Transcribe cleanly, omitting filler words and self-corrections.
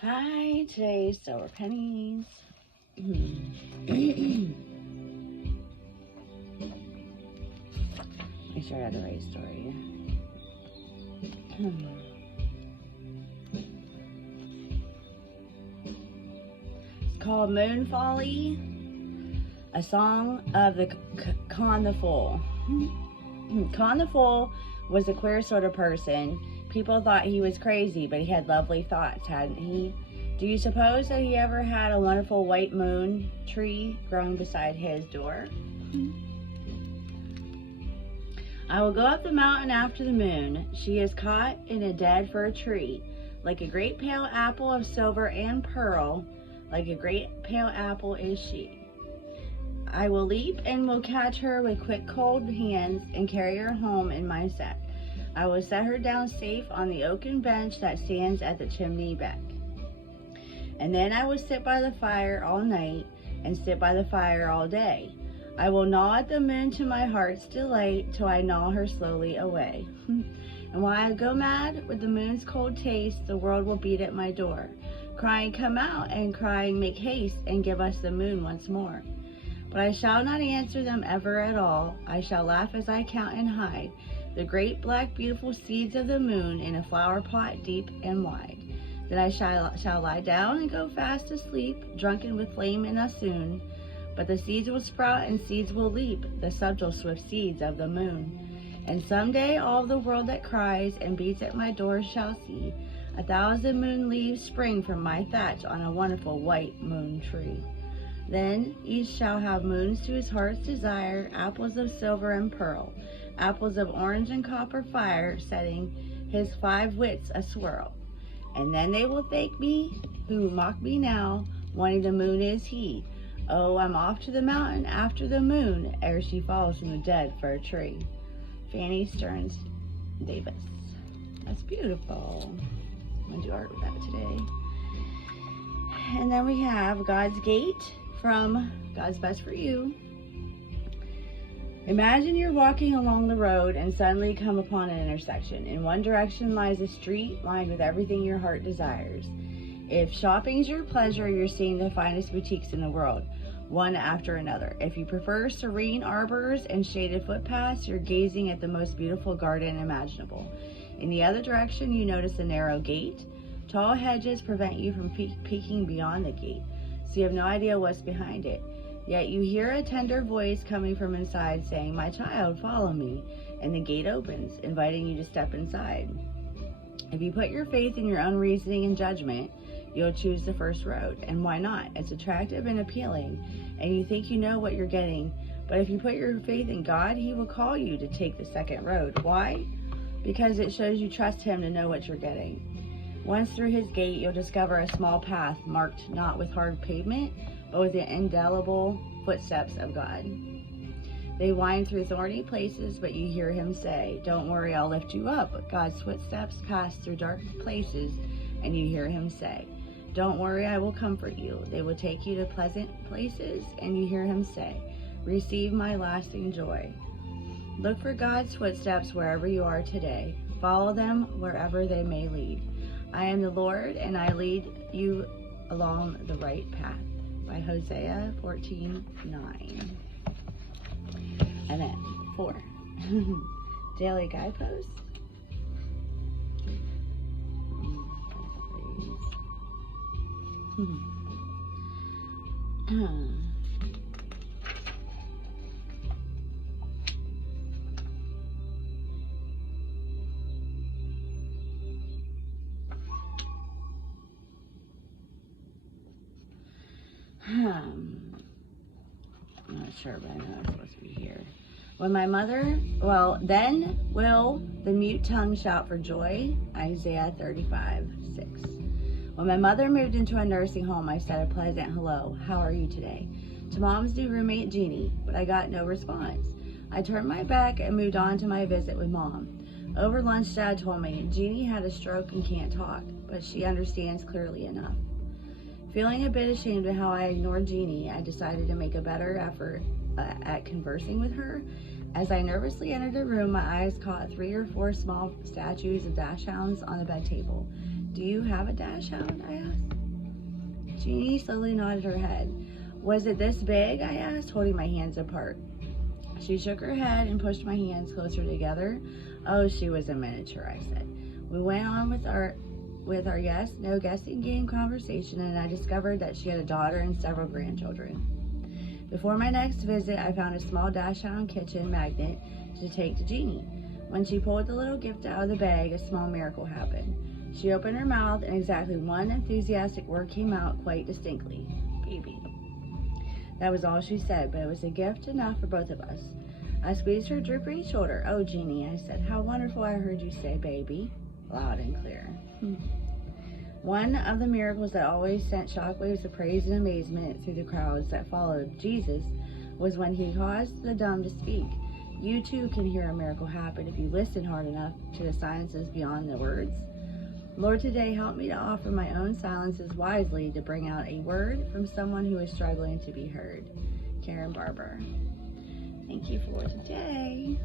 Hi, today's Silver Pennies. Make sure I got the right story. It's called Moon Folly, a song of the Con the Fool. Con the Fool was a queer sort of person. People thought he was crazy, but he had lovely thoughts, hadn't he? Do you suppose that he ever had a wonderful white moon tree growing beside his door? I will go up the mountain after the moon. She is caught in a dead fir tree, like a great pale apple of silver and pearl, like a great pale apple is she. I will leap and will catch her with quick cold hands and carry her home in my sack. I will set her down safe on the oaken bench that stands at the chimney back. And then I will sit by the fire all night and sit by the fire all day. I will gnaw at the moon to my heart's delight till I gnaw her slowly away. And while I go mad with the moon's cold taste, the world will beat at my door, crying, "Come out," and crying, "Make haste and give us the moon once more." But I shall not answer them ever at all. I shall laugh as I count and hide the great black beautiful seeds of the moon in a flower pot deep and wide. Then I shall lie down and go fast asleep, drunken with flame and assoon. But the seeds will sprout and seeds will leap, the subtle swift seeds of the moon. And someday all the world that cries and beats at my door shall see 1,000 moon leaves spring from my thatch on a wonderful white moon tree. Then each shall have moons to his heart's desire, apples of silver and pearl, apples of orange and copper fire, setting his 5 wits a swirl. And then they will thank me who mock me now, wanting the moon is he. Oh, I'm off to the mountain after the moon, ere she falls from the dead fir tree. Fanny Stearns Davis. That's beautiful. I'm going to do art with that today. And then we have God's Gate from God's Best for You. Imagine you're walking along the road and suddenly come upon an intersection. In one direction lies a street lined with everything your heart desires. If shopping's your pleasure, you're seeing the finest boutiques in the world, one after another. If you prefer serene arbors and shaded footpaths, you're gazing at the most beautiful garden imaginable. In the other direction, you notice a narrow gate. Tall hedges prevent you from peeking beyond the gate, so you have no idea what's behind it. Yet you hear a tender voice coming from inside saying, "My child, follow me," and the gate opens, inviting you to step inside. If you put your faith in your own reasoning and judgment, you'll choose the first road. And why not? It's attractive and appealing, and you think you know what you're getting. But if you put your faith in God, He will call you to take the second road. Why? Because it shows you trust Him to know what you're getting. Once through His gate, you'll discover a small path marked not with hard pavement, but with the indelible footsteps of God. They wind through thorny places, but you hear Him say, "Don't worry, I'll lift you up." But God's footsteps pass through dark places, and you hear Him say, "Don't worry, I will comfort you." They will take you to pleasant places, and you hear Him say, "Receive my lasting joy." Look for God's footsteps wherever you are today. Follow them wherever they may lead. I am the Lord, and I lead you along the right path. By Hosea 14:9. And then 4. Daily Guideposts. I'm not sure, but I know it's supposed to be here. Then will the mute tongue shout for joy. Isaiah 35:6. When my mother moved into a nursing home, I said a pleasant hello. "How are you today?" to Mom's new roommate, Jeannie, but I got no response. I turned my back and moved on to my visit with Mom. Over lunch, Dad told me Jeannie had a stroke and can't talk, but she understands clearly enough. Feeling a bit ashamed of how I ignored Jeannie, I decided to make a better effort at conversing with her. As I nervously entered the room, my eyes caught 3 or 4 small statues of dachshunds on the bed table. Do you have a dachshund? I asked. Jeannie slowly nodded her head. Was it this big? I asked, holding my hands apart. She shook her head and pushed my hands closer together. Oh, she was a miniature, I said. We went on with our yes, no guessing game conversation, and I discovered that she had a daughter and several grandchildren. Before my next visit, I found a small dachshund kitchen magnet to take to Jeannie. When she pulled the little gift out of the bag, a small miracle happened. She opened her mouth, and exactly one enthusiastic word came out quite distinctly. Baby. That was all she said, but it was a gift enough for both of us. I squeezed her drooping shoulder. Oh, Jeannie, I said, how wonderful I heard you say baby. Loud and clear. One of the miracles that always sent shockwaves of praise and amazement through the crowds that followed Jesus was when he caused the dumb to speak. You too can hear a miracle happen if you listen hard enough to the silences beyond the words. Lord, today help me to offer my own silences wisely to bring out a word from someone who is struggling to be heard. Karen Barber. Thank you for today.